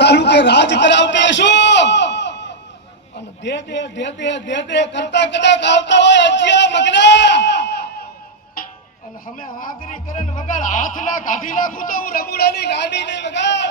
તાલુકે રાજ કરાવતી શું અને દે કરતા કદાચ આવતા હોય અજિયા મગના અને અમે આગરી કરીને વગાડ હાથ ના કાઢી નાખું તો હું રબુડાની ગાડી નહીં વગાડ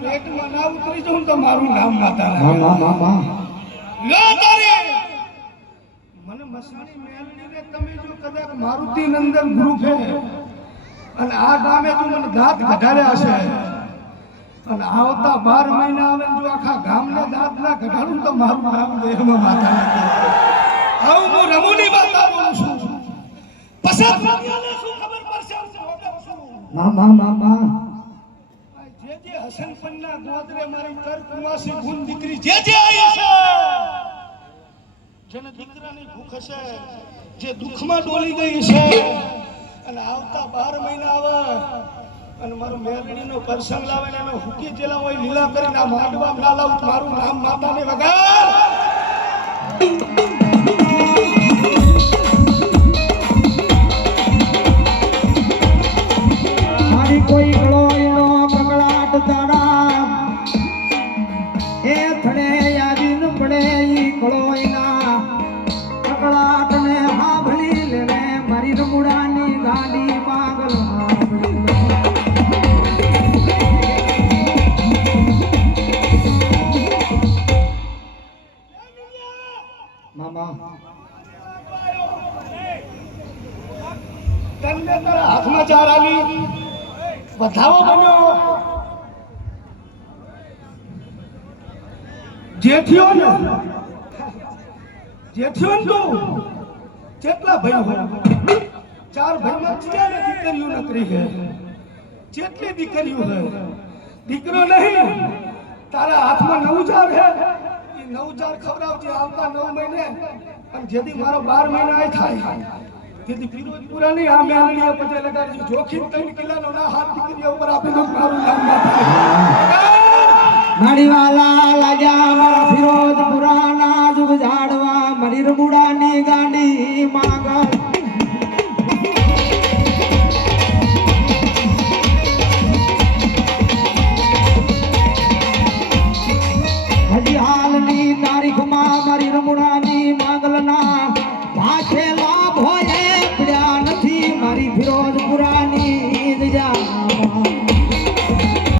પેટમાં ના ઉતરી જવું તો મારું નામ માતા મને મસાણી મેલડીને તમે જો કદાચ મારુતિ નંદન ગ્રુપ હે અને આ ગામે જો મને દાંત કઢાડ્યા છે અને આવતા 12 મહિના આવે જો આખા ગામને દાંત ના કઢાડું તો મારું નામ દેહમાં માતા આવું હું રમુની માતા બોલું છું પછી શું ખબર પડશે જે હસન પન્ના ગોદરે મારી કર કુવાસી ગુણ દીકરી જે આવી છે જેને દીકરાની ભૂખ હશે જે દુખમાં ડોલી ગઈ છે અને આવતા 12 મહિના આવે અને મારું મેલડીનો પરસંગ લાવે ને એનો હુકી જેલા હોય લીલા કરીને આ માંડવા ના લાવું મારું નામ માતાને વગાડ મારી કોઈ ગળો હાથમાં ચાર આલી બધાવો બન્યો જેઠિયો ને તો કેટલા ભાઈ હોય 4 ભાઈમાં ચિયાને દીકરીઓ નકરી છે જેટલી દીકરીઓ છે દીકરો નહીં તારા હાથમાં 9000 છે એ 9000 ખવડાવજે આવતા 9 મહિને અને જેથી મારો 12 મહિના આય થાય તેથી ફિરોજપુરા ની આ મેલડીએ પછી લગાડજો જોખીમ 3 કિલોનો ના હાથ દીકરીઓ ઉપર આપી દો મારું નામ માતા નાડીવા